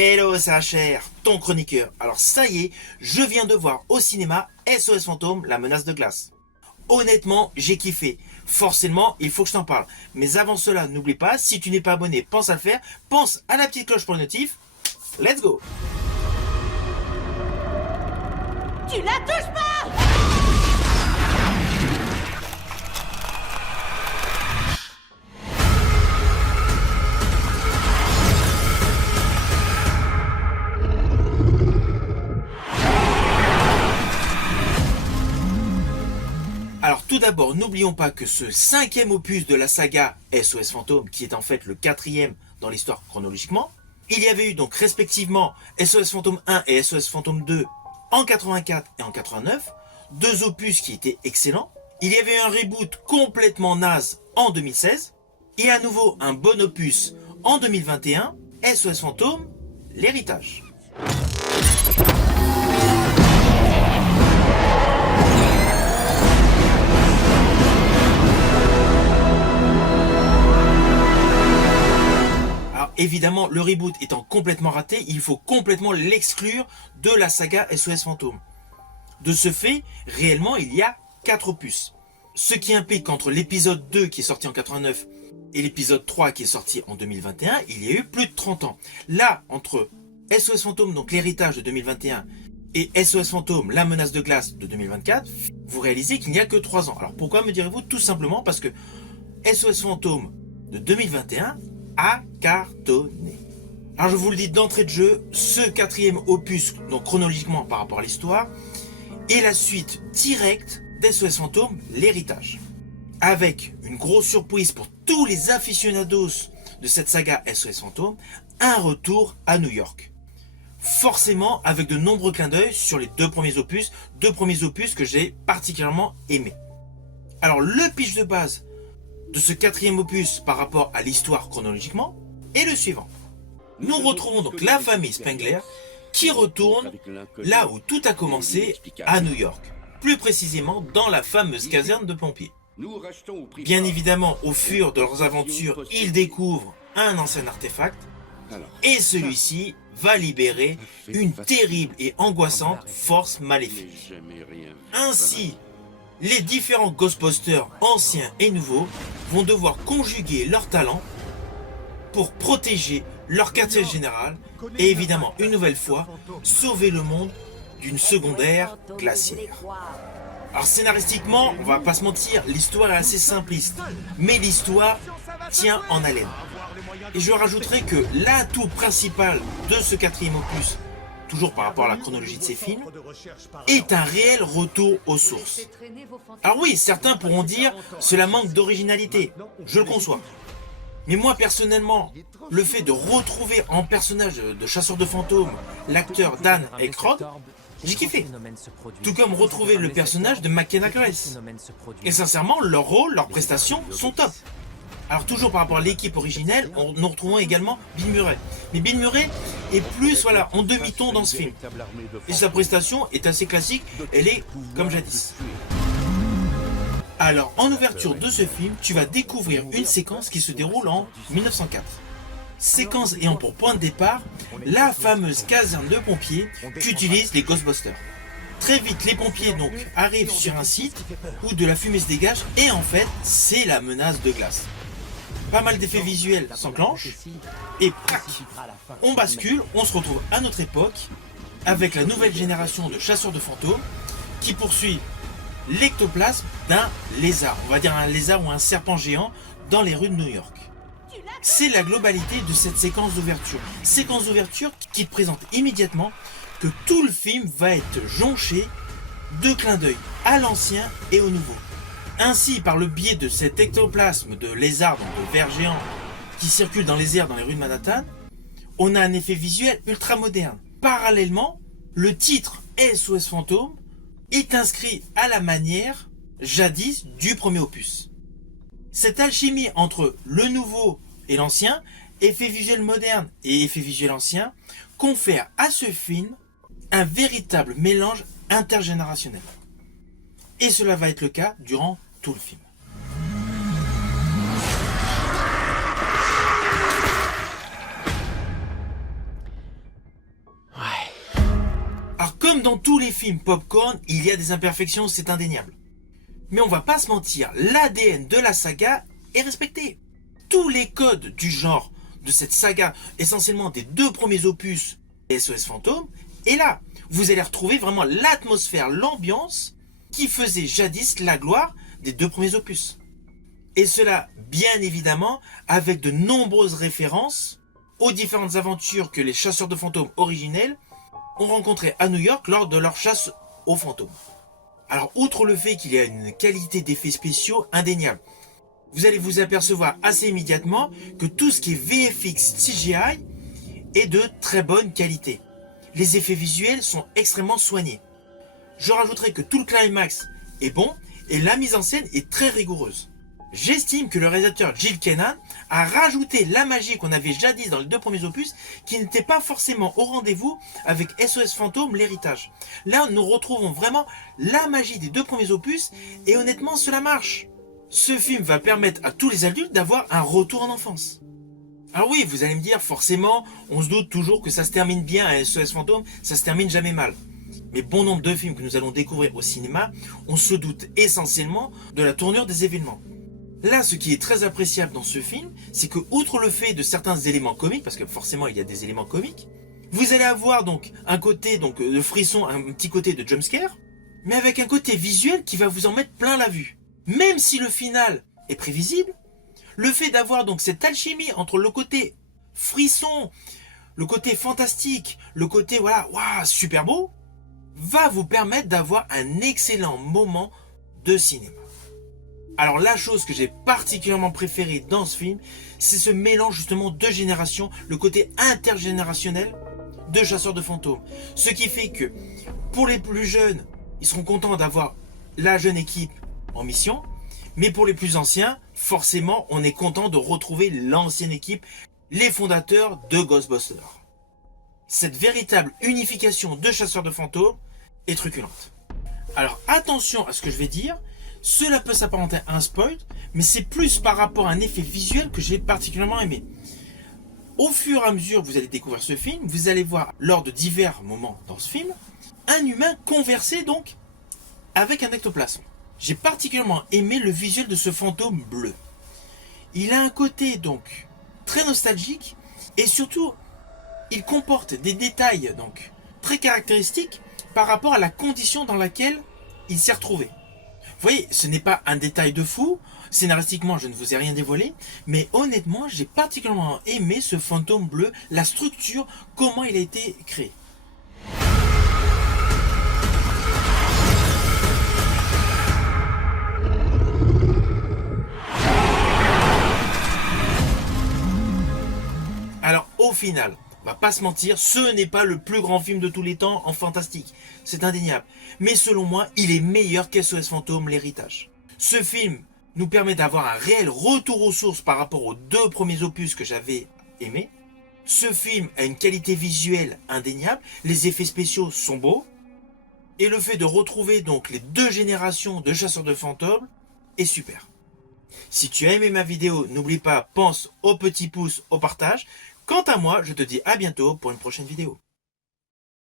Hello SHR, ton chroniqueur. Alors ça y est, je viens de voir au cinéma SOS Fantôme, la menace de glace. Honnêtement, j'ai kiffé. Forcément, il faut que je t'en parle. Mais avant cela, n'oublie pas, si tu n'es pas abonné, pense à le faire. Pense à la petite cloche pour les notifs. Let's go! Tu la touches pas! Alors tout d'abord, n'oublions pas que ce cinquième opus de la saga SOS Fantôme, qui est en fait le quatrième dans l'histoire chronologiquement, il y avait eu donc respectivement SOS Fantôme 1 et SOS Fantôme 2 en 84 et en 89, deux opus qui étaient excellents. Il y avait eu un reboot complètement naze en 2016, et à nouveau un bon opus en 2021, SOS Fantôme, l'héritage. Évidemment, le reboot étant complètement raté, il faut complètement l'exclure de la saga SOS Fantôme. De ce fait, réellement, il y a 4 opus. Ce qui implique qu'entre l'épisode 2 qui est sorti en 89 et l'épisode 3 qui est sorti en 2021, il y a eu plus de 30 ans. Là, entre SOS Fantôme, donc l'héritage de 2021, et SOS Fantôme, la menace de glace de 2024, vous réalisez qu'il n'y a que 3 ans. Alors pourquoi me direz-vous? Tout simplement parce que SOS Fantôme de 2021 a cartonné. Alors je vous le dis d'entrée de jeu, ce quatrième opus, donc chronologiquement par rapport à l'histoire, est la suite directe d'SOS Fantôme, l'héritage. Avec une grosse surprise pour tous les aficionados de cette saga SOS Fantôme, un retour à New York. Forcément avec de nombreux clins d'œil sur les deux premiers opus que j'ai particulièrement aimés. Alors le pitch de base de ce quatrième opus par rapport à l'histoire chronologiquement est le suivant. Nous retrouvons donc la famille Spengler qui retourne là où tout a commencé à New York, plus précisément dans la fameuse caserne de pompiers. Bien évidemment, au fur de leurs aventures, ils découvrent un ancien artefact et celui-ci va libérer une terrible et angoissante force maléfique. Ainsi, les différents Ghostbusters anciens et nouveaux vont devoir conjuguer leurs talents pour protéger leur quartier général et évidemment une nouvelle fois sauver le monde d'une seconde ère glaciaire. Alors scénaristiquement, on va pas se mentir, l'histoire est assez simpliste, mais l'histoire tient en haleine. Et je rajouterai que l'atout principal de ce quatrième opus, toujours par rapport à la chronologie de ces films, est un réel retour aux sources. Alors oui, certains pourront dire cela manque d'originalité, je le conçois. Mais moi personnellement, le fait de retrouver en personnage de chasseur de fantômes l'acteur Dan Aykroyd, j'ai kiffé. Tout comme retrouver le personnage de McKenna Grace. Et sincèrement, leur rôle, leurs prestations sont top. Alors toujours par rapport à l'équipe originelle, nous retrouvons également Bill Murray. Mais Bill Murray est plus en demi-ton dans ce film. Et sa prestation est assez classique, elle est comme jadis. Alors en ouverture de ce film, tu vas découvrir une séquence qui se déroule en 1904. Séquence ayant pour point de départ la fameuse caserne de pompiers qu'utilisent les Ghostbusters. Très vite, les pompiers donc arrivent sur un site où de la fumée se dégage et en fait, c'est la menace de glace. Pas mal d'effets visuels s'enclenchent et crac, on bascule, on se retrouve à notre époque avec la nouvelle génération de chasseurs de fantômes qui poursuit l'ectoplasme d'un lézard, on va dire un lézard ou un serpent géant dans les rues de New York. C'est la globalité de cette séquence d'ouverture. Séquence d'ouverture qui présente immédiatement que tout le film va être jonché de clins d'œil à l'ancien et au nouveau. Ainsi, par le biais de cet ectoplasme de lézard, donc de ver géant, qui circule dans les airs dans les rues de Manhattan, on a un effet visuel ultra moderne. Parallèlement, le titre SOS Fantôme est inscrit à la manière, jadis, du premier opus. Cette alchimie entre le nouveau et l'ancien, effet visuel moderne et effet visuel ancien, confère à ce film un véritable mélange intergénérationnel. Et cela va être le cas durant tout le film. Comme dans tous les films popcorn, il y a des imperfections, c'est indéniable. Mais on va pas se mentir, l'ADN de la saga est respecté. Tous les codes du genre de cette saga, essentiellement des 2 premiers opus SOS Fantôme, est là. Vous allez retrouver vraiment l'atmosphère, l'ambiance qui faisait jadis la gloire des 2 premiers opus. Et cela, bien évidemment, avec de nombreuses références aux différentes aventures que les chasseurs de fantômes originels ont rencontrées à New York lors de leur chasse aux fantômes. Alors, outre le fait qu'il y a une qualité d'effets spéciaux indéniable, vous allez vous apercevoir assez immédiatement que tout ce qui est VFX CGI est de très bonne qualité. Les effets visuels sont extrêmement soignés. Je rajouterai que tout le climax est bon et la mise en scène est très rigoureuse. J'estime que le réalisateur Jill Kennan a rajouté la magie qu'on avait jadis dans les 2 premiers opus qui n'était pas forcément au rendez-vous avec SOS Fantôme l'héritage. Là, nous retrouvons vraiment la magie des 2 premiers opus et honnêtement, cela marche. Ce film va permettre à tous les adultes d'avoir un retour en enfance. Alors oui, vous allez me dire, forcément, on se doute toujours que ça se termine bien à SOS Fantôme, ça se termine jamais mal. Mais bon nombre de films que nous allons découvrir au cinéma, on se doute essentiellement de la tournure des événements. Là, ce qui est très appréciable dans ce film, c'est que, outre le fait de certains éléments comiques, parce que forcément il y a des éléments comiques, vous allez avoir donc un côté de frisson, un petit côté de jumpscare, mais avec un côté visuel qui va vous en mettre plein la vue. Même si le final est prévisible, le fait d'avoir donc cette alchimie entre le côté frisson, le côté fantastique, le côté voilà, waouh, super beau, va vous permettre d'avoir un excellent moment de cinéma. Alors la chose que j'ai particulièrement préférée dans ce film, c'est ce mélange justement de générations, le côté intergénérationnel de chasseurs de fantômes. Ce qui fait que pour les plus jeunes, ils seront contents d'avoir la jeune équipe en mission, mais pour les plus anciens, forcément, on est content de retrouver l'ancienne équipe, les fondateurs de Ghostbusters. Cette véritable unification de chasseurs de fantômes est truculente. Alors attention à ce que je vais dire, cela peut s'apparenter à un spoil, mais c'est plus par rapport à un effet visuel que j'ai particulièrement aimé. Au fur et à mesure que vous allez découvrir ce film, vous allez voir lors de divers moments dans ce film, un humain converser donc avec un ectoplasme. J'ai particulièrement aimé le visuel de ce fantôme bleu. Il a un côté donc très nostalgique et surtout il comporte des détails donc très caractéristiques par rapport à la condition dans laquelle il s'est retrouvé. Vous voyez, ce n'est pas un détail de fou, scénaristiquement je ne vous ai rien dévoilé, mais honnêtement j'ai particulièrement aimé ce fantôme bleu, la structure, comment il a été créé. Alors au final, on va pas se mentir, ce n'est pas le plus grand film de tous les temps en fantastique, c'est indéniable. Mais selon moi, il est meilleur qu'SOS Fantôme l'héritage. Ce film nous permet d'avoir un réel retour aux sources par rapport aux 2 premiers opus que j'avais aimés. Ce film a une qualité visuelle indéniable, les effets spéciaux sont beaux, et le fait de retrouver donc les 2 générations de chasseurs de fantômes est super. Si tu as aimé ma vidéo, n'oublie pas, pense au petit pouce, au partage. Quant à moi, je te dis à bientôt pour une prochaine vidéo.